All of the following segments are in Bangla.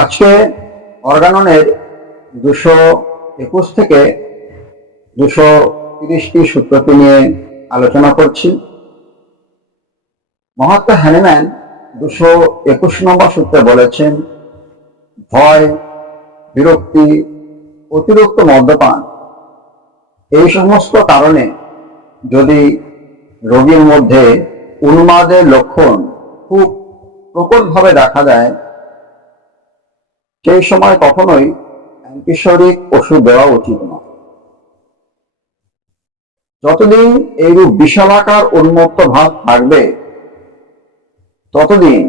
আজকে অর্গাননের 221 থেকে 230টি সূত্রটি নিয়ে আলোচনা করছি। মহাত্মা হ্যানিম্যান 221 নম্বর সূত্রে বলেছেন, ভয়, বিরক্তি, অতিরিক্ত মদ্যপান এই সমস্ত কারণে যদি রোগীর মধ্যে উন্মাদের লক্ষণ খুব প্রকটভাবে দেখা দেয়, সেই সময় কখনোই অ্যান্টিসরিক ওষুধ দেওয়া উচিত নয়। যতদিন এইরূপ বিশালাকার উন্মত্ত ভাব থাকবে, ততদিন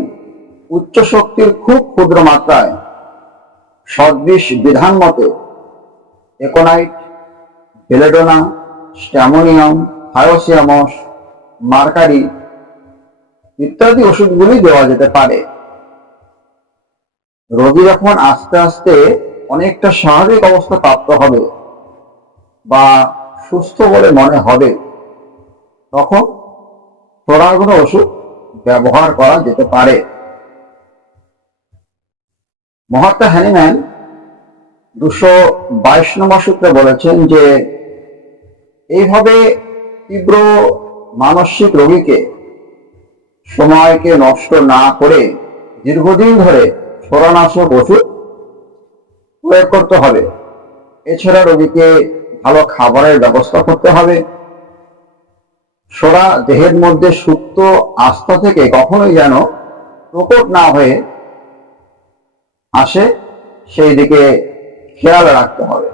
উচ্চ শক্তির খুব ক্ষুদ্র মাত্রায় সদৃশ বিধান মতে একোনাইট, বেলেডোনা, স্ট্যামোনিয়াম, থায়োসিয়ামস, মার্কারি ইত্যাদি ওষুধগুলি দেওয়া যেতে পারে। রোগী যখন আস্তে আস্তে অনেকটা স্বাভাবিক অবস্থা প্রাপ্ত হবে বা সুস্থ বলে মনে হবে, তখন প্রধান ওষুধ ব্যবহার করা যেতে পারে। মহাত্মা হ্যানিম্যান 222 নম্বর সূত্রে বলেছেন যে, এইভাবে তীব্র মানসিক রোগীকে সময়কে নষ্ট না করে দীর্ঘদিন ধরে ছোড়ানাশক ওষুধ প্রয়োগ করতে হবে। এছাড়া রোগীকে ভালো খাবারের ব্যবস্থা করতে হবে। সোরা দেহের মধ্যে সুপ্ত আস্থা থেকে কখনোই যেন প্রকট না হয়ে আসে, সেই দিকে খেয়াল রাখতে হবে।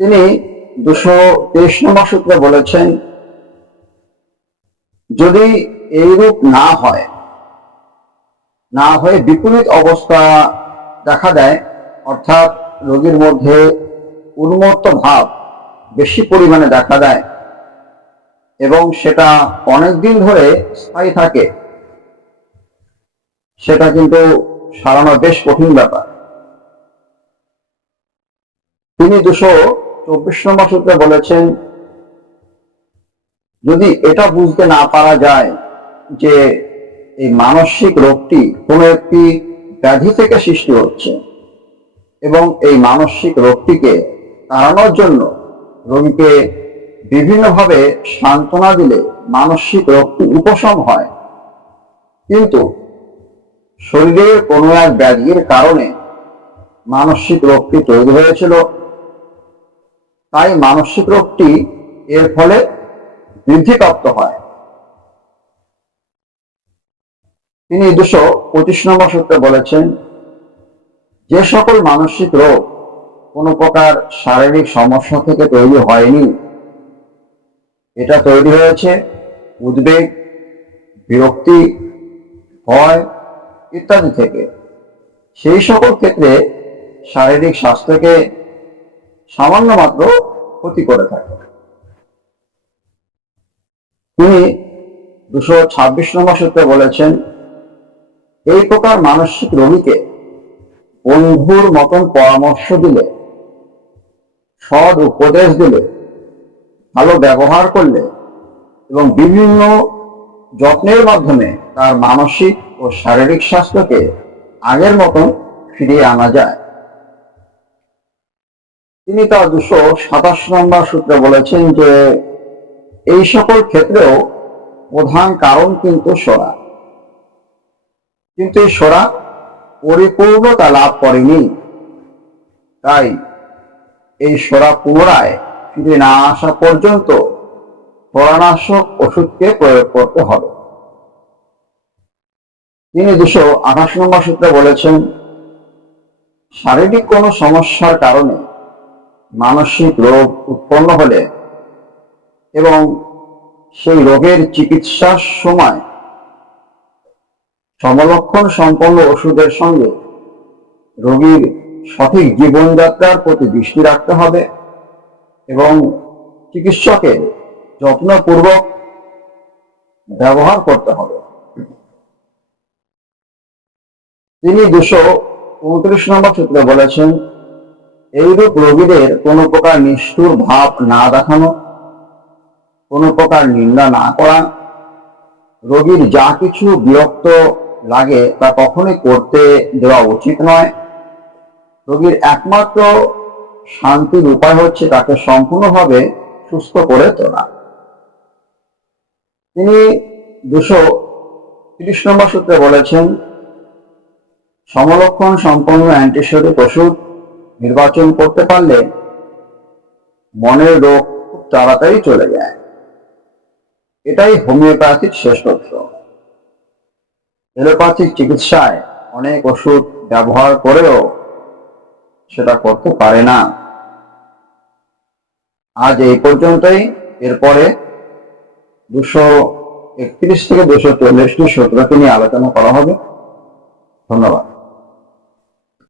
তিনি 223 নম্বর সূত্রে বলেছেন, যদি এইরূপ না হয়ে বিপরীত অবস্থা দেখা দেয়, অর্থাৎ রোগীর মধ্যে উন্মত্ত ভাব বেশি পরিমাণে দেখা দেয় এবং সেটা অনেকদিন ধরে স্থায়ী থাকে, সেটা কিন্তু সারানো বেশ কঠিন ব্যাপার। তিনি 224 নম্বর সূত্রে বলেছেন, যদি এটা বুঝতে না পারা যায় যে এই মানসিক রোগটি কোনো একটি ব্যাধি থেকে সৃষ্টি হচ্ছে এবং এই মানসিক রোগটিকে তাড়ানোর জন্য রোগীকে বিভিন্নভাবে সান্ত্বনা দিলে মানসিক রোগটি উপশম হয়, কিন্তু শরীরের কোনো এক ব্যাধির কারণে মানসিক রোগটি তৈরি হয়েছিল, তাই মানসিক রোগটি এর ফলে বৃদ্ধিপ্রাপ্ত হয়। তিনি 225 নম্বর সূত্রে বলেছেন, যে সকল মানসিক রোগ কোনো প্রকার শারীরিক সমস্যা থেকে তৈরি হয়নি, এটা তৈরি হয়েছে উদ্বেগ, বিরক্তি, ভয় ইত্যাদি থেকে, সেই সকল ক্ষেত্রে শারীরিক স্বাস্থ্যকে সামান্য মাত্র ক্ষতি করে থাকে। তিনি 226 নম্বর সূত্রে বলেছেন, এই প্রকার মানসিক রোগীকে বন্ধুর মতন পরামর্শ দিলে, সৎ উপদেশ দিলে, ভালো ব্যবহার করলে এবং বিভিন্ন যত্নের মাধ্যমে তার মানসিক ও শারীরিক স্বাস্থ্যকে আগের মতন ফিরিয়ে আনা যায়। তিনি তার 227 নম্বর সূত্রে বলেছেন যে, এই সকল ক্ষেত্রেও প্রধান কারণ কিন্তু সোরা, কিন্তু এই সোরা পরিপূর্ণতা লাভ করেনি, তাই এই সোরা পুনরায় ফিরে না আসা পর্যন্ত সোরানাশক ওষুধকে প্রয়োগ করতে হবে। তিনি 228 নম্বর সূত্রে বলেছেন, শারীরিক কোনো সমস্যার কারণে মানসিক রোগ উৎপন্ন হলে এবং সেই রোগের চিকিৎসার সময় সমলক্ষণ সম্পন্ন ওষুধের সঙ্গে রোগীর সঠিক জীবনযাত্রার প্রতি দৃষ্টি রাখতে হবে এবং চিকিৎসকের যত্নপূর্বক ব্যবহার করতে হবে। তিনি 229 নম্বর সূত্রে বলেছেন, এইরূপ রোগীদের কোনো প্রকার নিষ্ঠুর ভাব না দেখানো, কোনো প্রকার নিন্দা না করা, রোগীর যা কিছু বিরক্ত লাগে তা কখনোই করতে দেওয়া উচিত নয়। রোগীর একমাত্র শান্তির উপায় হচ্ছে তাকে সম্পূর্ণভাবে সুস্থ করে তোলা। তিনি 230 নম্বর সূত্রে বলেছেন, সমলক্ষণ সম্পন্ন অ্যান্টিসেপটিক ওষুধ নির্বাচন করতে পারলে মনের রোগ খুব তাড়াতাড়ি চলে যায়। এটাই হোমিওপ্যাথির শ্রেষ্ঠত্ব। এলোপ্যাথিক চিকিৎসায় অনেক ওষুধ ব্যবহার করেও সেটা করতে পারে না। আজ এই পর্যন্তই। এরপরে 231 থেকে 240টি সূত্রকে নিয়ে আলোচনা করা হবে। ধন্যবাদ।